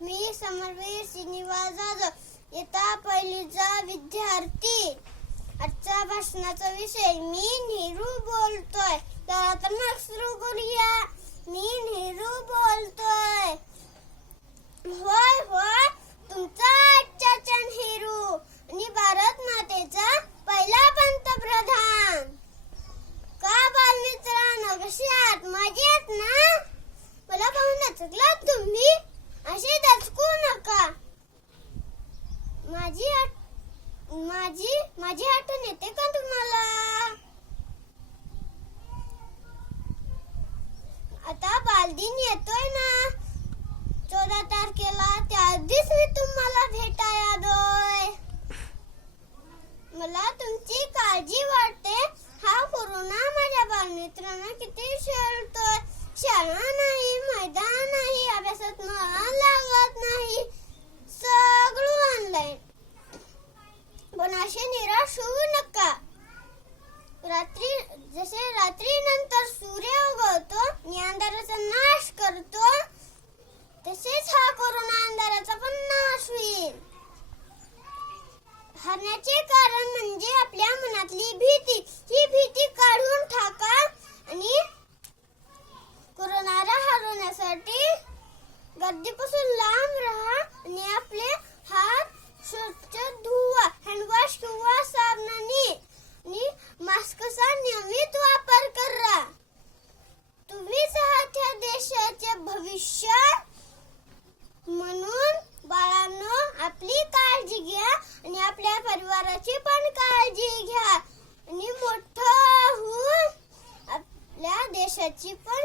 मी समरवीर श्रीनिवास जाधव, इयत्ता पहिलीचा विद्यार्थी. आजच्या भाषणाचा विषय मी नेहरू बोलतोय. तर मग सुरू करूया. मी नेहरू बोलतोय. होय होय, तुमचा आजचा नेहरू आणि भारत मातेचा पहिला पंतप्रधान. का बालमित्रांनो, कशी आहात? मजेत ना? मला पाहून दचकलात तुम्ही? असे दचकू नका. माझी आठवण येते का तुम्हाला? आता बालदिन येतोय ना 14 तारखेला, त्या आधीच मी तुम्हाला भेटायला आलोय. मला तुमची काळजी वाटते. हा कोरोना माझ्या बालमित्रांना किती छळतोय. शाळा नाही, मैदान नाही, अभ्यासात मन लागत नाही, सगळं ऑनलाईन. पण असे निराश होऊ नका. रात्री नंतर सूर्य उगवतो आणि अंधाराचा नाश करतो, तसेच हा कोरोना अंधाराचा पण नाश होईल. हरण्याचे कारण म्हणजे आपल्या मनातली भीती. ही भीती काढून टाका आणि कोरोनाला हरवण्यासाठी गर्दीपासून लांब राहा आणि आपले हात स्वच्छ धुवा. हँडवॉश किंवा साबणाने आणि मास्कचा नियमित वापर करा. तुम्हीच आहात या देशाचे भविष्य. म्हणून बाळांनो, आपली काळजी घ्या आणि आपल्या परिवाराची पण काळजी घ्या आणि मोठं होऊन आपल्या देशाची पण